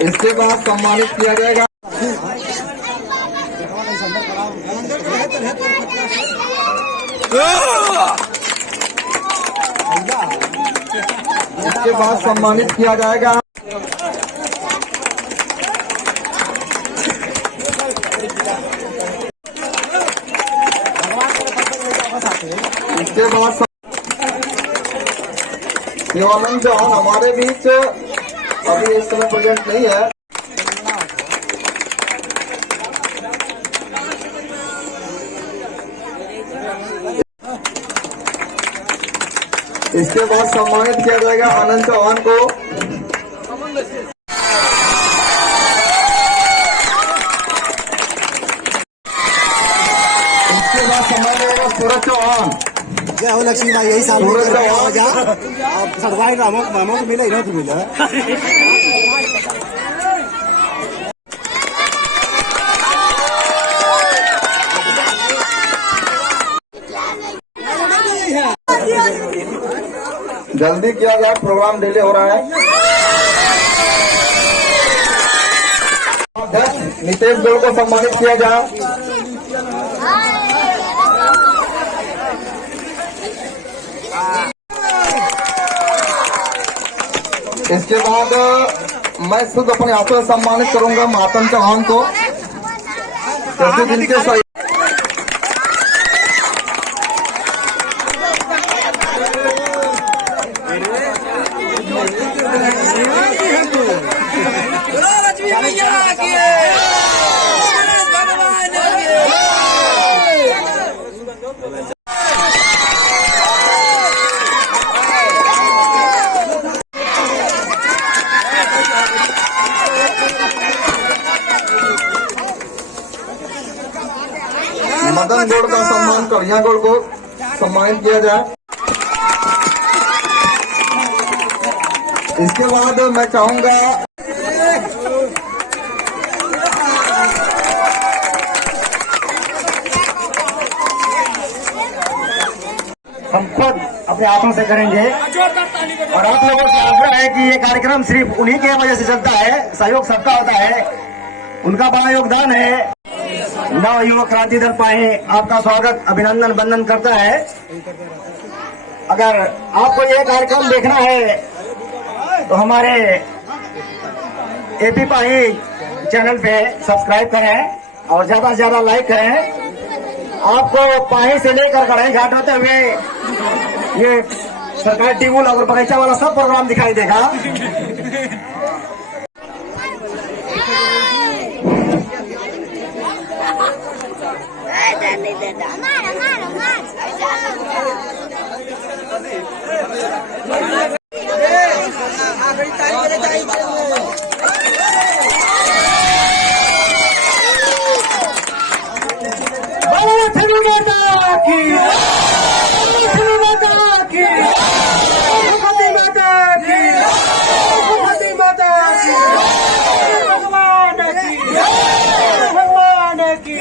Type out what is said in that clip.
इसके बाद सम्मानित किया जाएगा। इसके बाद सम्मानित किया जाएगा। इसके बाद शिवानंद चौहान हमारे बीच अभी इस समय प्रेजेंट नहीं है। इसके बाद सम्मानित किया जाएगा आनंद चौहान को। इसके बाद सम्मान मिलेगा सूरज चौहान। जय हो लक्ष्मी भाई, यही साल सूरज चौहान सरवाई रामों को मिले ही तो मिला। जल्दी किया जाए, प्रोग्राम डिले हो रहा है। नितेश गोल को सम्मानित किया जाए। इसके बाद मैं खुद अपने हाथों से सम्मानित करूंगा मातम चौहान को, क्योंकि जिनके सही मदन गौड़ का सम्मान करिया गौड़ को सम्मानित किया जाए। इसके बाद मैं चाहूंगा हम खुद अपने हाथों से करेंगे और आप लोगों से आग्रह है कि ये कार्यक्रम सिर्फ उन्हीं के वजह से चलता है, सहयोग सबका होता है, उनका बड़ा योगदान है। नव युवक क्रांति दल पाए आपका स्वागत अभिनंदन वंदन करता है। अगर आपको ये कार्यक्रम देखना है तो हमारे एपी पाही चैनल पे सब्सक्राइब करें और ज्यादा से ज्यादा लाइक करें। आपको पाही से लेकर कढ़ाई घाट होते हुए ये सरकारी टेबुल और बगीचा वाला सब प्रोग्राम दिखाई देगा। भगवान की